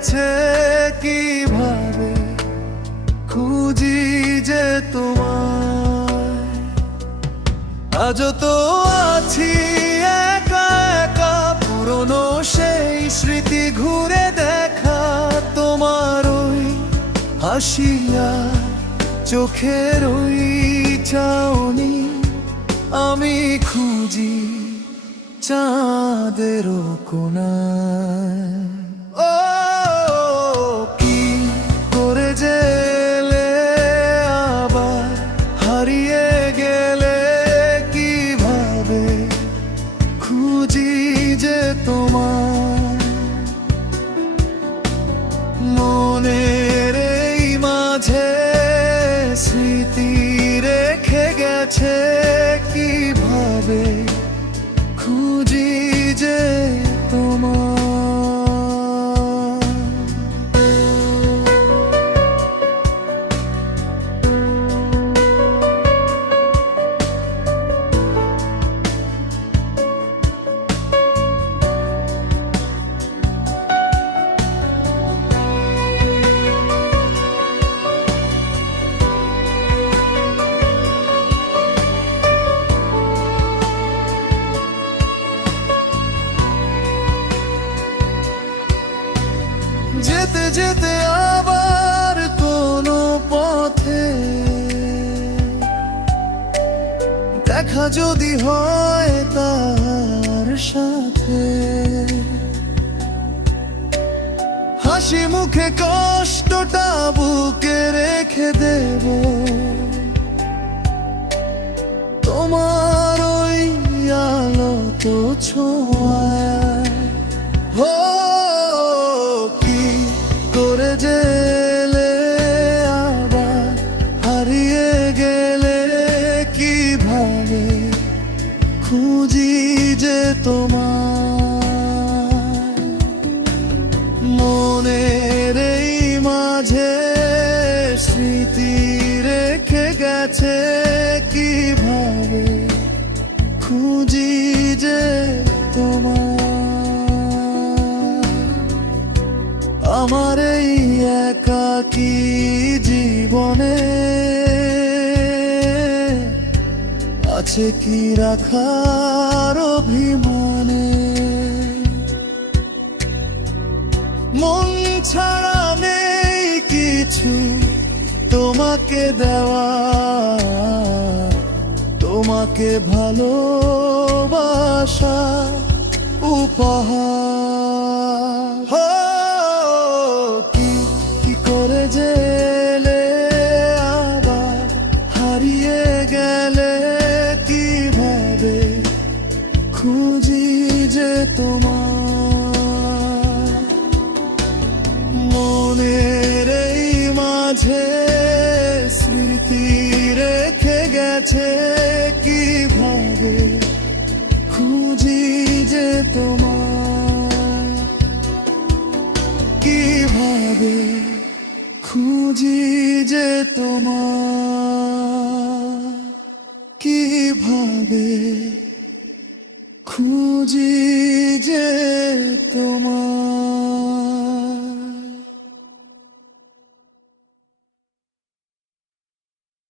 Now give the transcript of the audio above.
গেছে কিভাবে খুঁজি যে তোমায়। আজও তো আছি একা একা, পুরনো সেই স্মৃতি ঘুরে দেখা তোমার ওই হাসিয়া চোখের ওই চাউনি। আমি খুঁজি চাঁদেরও কোণায়। ও কি করে যে এলে আবার হারিয়ে গেলে কিভাবে খুঁজি যে তোমায়। মনের এই মাঝে স্মৃতি রেখে গেছে কিভাবে খুঁজি যে তোমায়। যেতে যেতে আবার কোনো পথে দেখা যদি হয় তার সাথে, হাসি মুখে কষ্টটা বুকে রেখে দেব তোমার ওই আলো তো ছোঁয়ায়। হো কি করে যে এলে আবার হারিয়ে গেলে কিভাবে খুঁজি যে তোমায়। মনের এই মাঝে স্মৃতি রেখে গেছে কিভাবে খুঁজি যে তোমায়। আমার এই একাকী জীবনে আছে কি রাখার অভিমানে। মন ছাড়া নেই কিছু তোমাকে দেওয়া, তোমাকে ভালোবাসা উপহার। হো কি করে যে এলে আবার হারিয়ে গেলে কিভাবে খুঁজি যে তোমায়। মনের এই মাঝে স্মৃতি রেখে গেছে কিভাবে খুঁজি যে তোমায়। কিভাবে খুঁজি যে তোমায়। কিভাবে খুঁজি যে তোমায়।